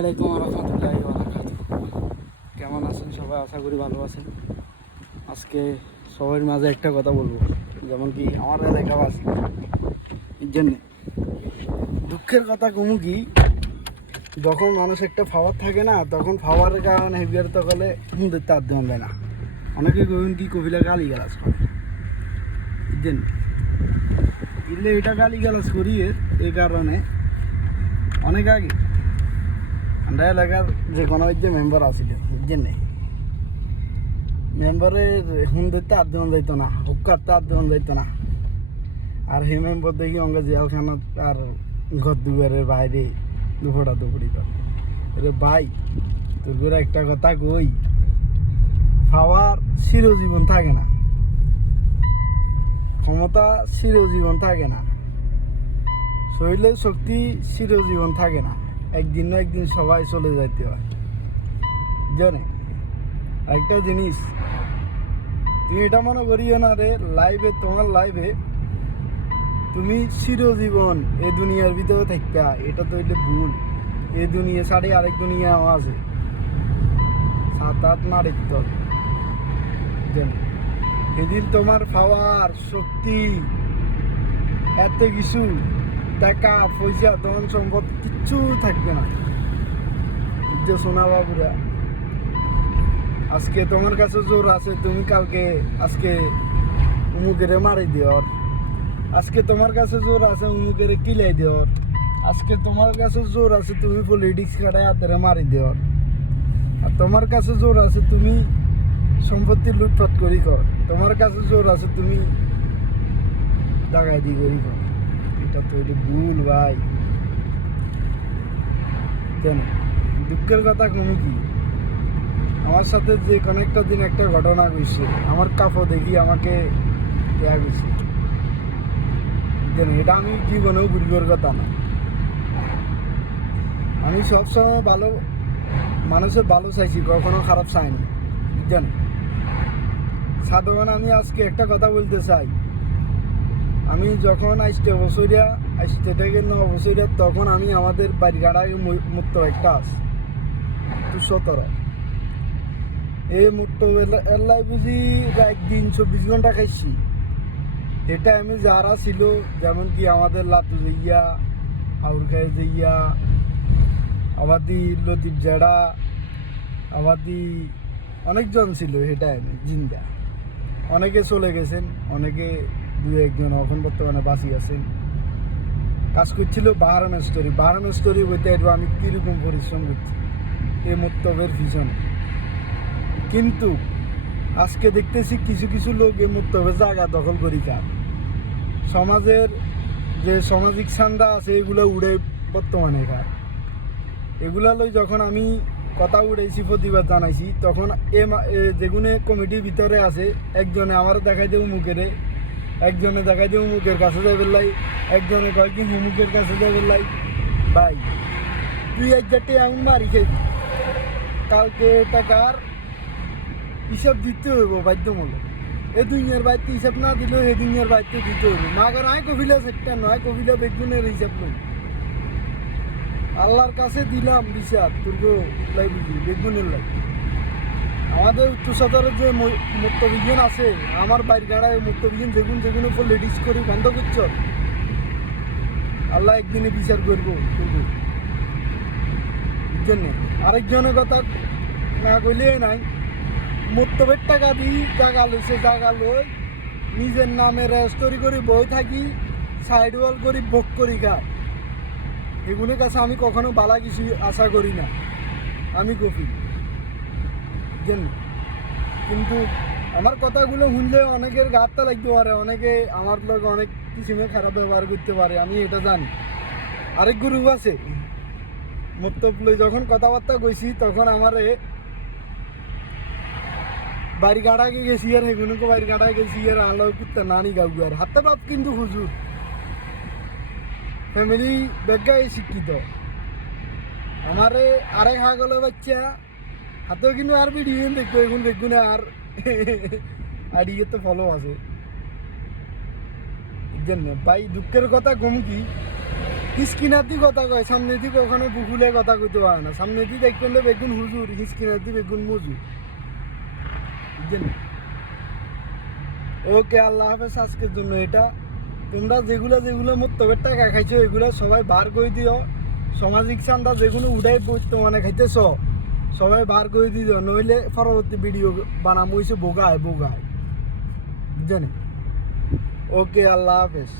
আলাইকুম রহমতুল্লাহি ওয়া বারাকাতুহু। কেমন আছেন সবাই? আশা করি ভালো আছেন। আজকে সবার মাঝে একটা কথা বলবো, যেমন কি আমার এলাকাবাসী এর জন্যে দুঃখের কথা কমু কি, যখন মানুষ একটা পাওয়ার থাকে না, তখন পাওয়ারের কারণে হেভিয়ার তকলে দেখতে আর দেওয়া যায় না। অনেকে কখন কি কবিলা গালি গালাজ করে এর জন্য ইলে এটা গালি গালাজ করিয়ে এই কারণে অনেক আগে আমরা এলাকার যে কোনো যে মেম্বার আছিল বুঝছেন না, মেম্বারের হুন ধরতে আর দেওয়া যাইতো না, হুক কাটতে আর দেওয়া যাইতো না। আর সেই মেম্বার দেখি অঙ্গে জেলখানাত আর ঘর দুয়ারের বাইরে দুপুরা দুপুরি করে। রে ভাই, তোর করে একটা কথা কই, পাওয়ার চিরজীবন থাকে না, ক্ষমতা চিরজীবন থাকে না, শরীরের শক্তি চিরজীবন থাকে না, একদিন না একদিন সবাই চলে যাইতে হয়। জানে একটা জিনিস, তুমি এটা মনে করিও না রে, লাইভে তোমার লাইভে তুমি চিরজীবন এই দুনিয়ার ভিতরে থাকা, এটা তো এটা ভুল। এই দুনিয়া ছাড়ে আরেক দুনিয়া আছে, 7-8 মার একটু সেদিন তোমার পাওয়ার শক্তি এত কিছু টাকা পয়সা ধন সম্পদ কিচ্ছু থাকবে না। যে সোনা বাবুরা, আজকে তোমার কাছে জোর আছে, তুমি কালকে আজকে উমুকেরে মারি দিওর। আজকে তোমার কাছে জোর আছে, উমুকেরে কিলাই দিওর। আজকে তোমার কাছে জোর আছে, তুমি পলিটিক্স কাটায় হাতেরে মারি দিওর। আর তোমার কাছে জোর আছে, তুমি সম্পত্তি লুটপাট করি কর। তোমার কাছে জোর আছে, তুমি ডাকাতি করি কর। এটা তো এটা ভুল ভাই। কেন দুঃখের কথা কোনো কি, আমার সাথে যে কোনো একটা দিন একটা ঘটনা ঘটছে, আমার কাফো দেখি আমাকে দেয়া গেছে। এটা আমি জীবনেও ভুলবার কথা না। আমি সবসময় ভালো মানুষের ভালো চাইছি, কখনো খারাপ চাইনি। বুঝছেন সাধারণ, আমি আজকে একটা কথা বলতে চাই। আমি যখন আসতে থেকে 9 বছরিয়া, তখন আমি আমাদের বাড়িঘাটায় মুক্ত একটা আছে 217। এই মুক্ত এলাই বুঝি একদিন 24 ঘন্টা খাইছি। এটা আমি যারা ছিল, যেমন কি আমাদের লাতু জইয়া, আউরখাই জইয়া, আবাদি লতিফ জেড়া, আবাদি অনেকজন ছিল সেটা আমি জিন্দা। অনেকে চলে গেছেন, অনেকে 2-1 জন এখন বর্তমানে বাঁচি আছেন। কাজ করছিল বাহারান স্টোরি বলতে আমি কীরকম পরিশ্রম করছি এই মত্তবের পিছনে। কিন্তু আজকে দেখতেছি কিছু কিছু লোক এই মত্তবের জায়গা দখল করি খায়। সমাজের যে সামাজিক চান্দা আছে এগুলো উড়ে বর্তমানে খায়। এগুলা লই যখন আমি কথা উড়াইছি, প্রতিবাদ জানাইছি, তখন যেগুলো কমিটির ভিতরে আছে, একজনে আমার দেখাই দেব মুখেরে, একজনে দেখাই দেব মুখের কাছে যাই বললাই, একজনে কয় কি হুমুকের কাছে যাই বললাই। ভাই, তুই 1,000 টাকা আমি মারি খেবি, কালকে টাকার হিসাব দিতে হইব বাধ্যমূলক। এ দুনিয়ার বাড়িতে হিসাব না দিলেও এ দুনিয়ার বাড়িতে দিতে হইব। মাগার আয় কবিলা একটা নয়, কবিলা বেগুনের হিসাব নই। আল্লাহর কাছে দিলাম বিচার, তুর্গো লাই বুঝি বেগুনের লাই। আমাদের উচ্চসদরের যে মুক্তবিজ্ঞান আছে, আমার বাইর গাড়ায় মুক্তবিজ্ঞান যেগুন উপর লেডিস করি বন্ধ করছ, আল্লাহ একদিনে বিচার করবো তুর্গো। বুঝছেন না? আরেকজনের কথা না কইলে নাই, মুক্তবের টাকা দিই জায়গা লইছে, জায়গা লই নিজের নামে রেজিস্ট্রি করি বই থাকি, সাইড ওয়াল করি, ভোগ করি খায়। এগুলোর কাছে আমি কখনো বালা কিছু আশা করি না, আমি কফি জানি। কিন্তু আমার কথাগুলো শুনলে অনেকের গাতটা লাগতে পারে, অনেকে আমার লোক অনেক কিসিমে খারাপ ব্যবহার করতে পারে, আমি এটা জানি। আরেক গ্রুপ আছে মত্তবলে যখন কথাবার্তা কইছি, তখন আমারে বাড়ি গাড়াকে গেছি, আর সেগুলোকে বাড়ি গাড়ায় গেছি, আর আলো কুত্তা নানি গাউ আর হাতে বাপ কিন্তু হুজুর ফ্যামিলি বেগাই শিক্ষিত। আমারে আরেক হাগল বাচ্চা হাতেও কিন্তু আর ভিডিও দেখবো, এখন দেখবো না। আর আইডিয়ে তো ফলো আছে। ভাই দুঃখের কথা কম কি, হিসকিনার দি কথা কয়, সামনে দি কখনো বুকুলে কথা কইতে পারে না। সামনে দি দেখবেন বেগুন হুজুর, হিসকিনার দি বেগুন মজুর, বুঝছেন? ওকে, আল্লাহ হাফেজ আজকের জন্য। এটা তোমরা যেগুলো যেগুলো মত্তবের টাকা খাইছো এগুলো সবাই বার করে দিও। সামাজিক চান্দা যেগুলো উঠাই বর্তমানে খাইতেছ সবাই বার করে দিও, নইলে পরবর্তী ভিডিও বানাবো হইছে বোগায় বোগায়, বুঝছেন? ওকে, আল্লাহ হাফেজ।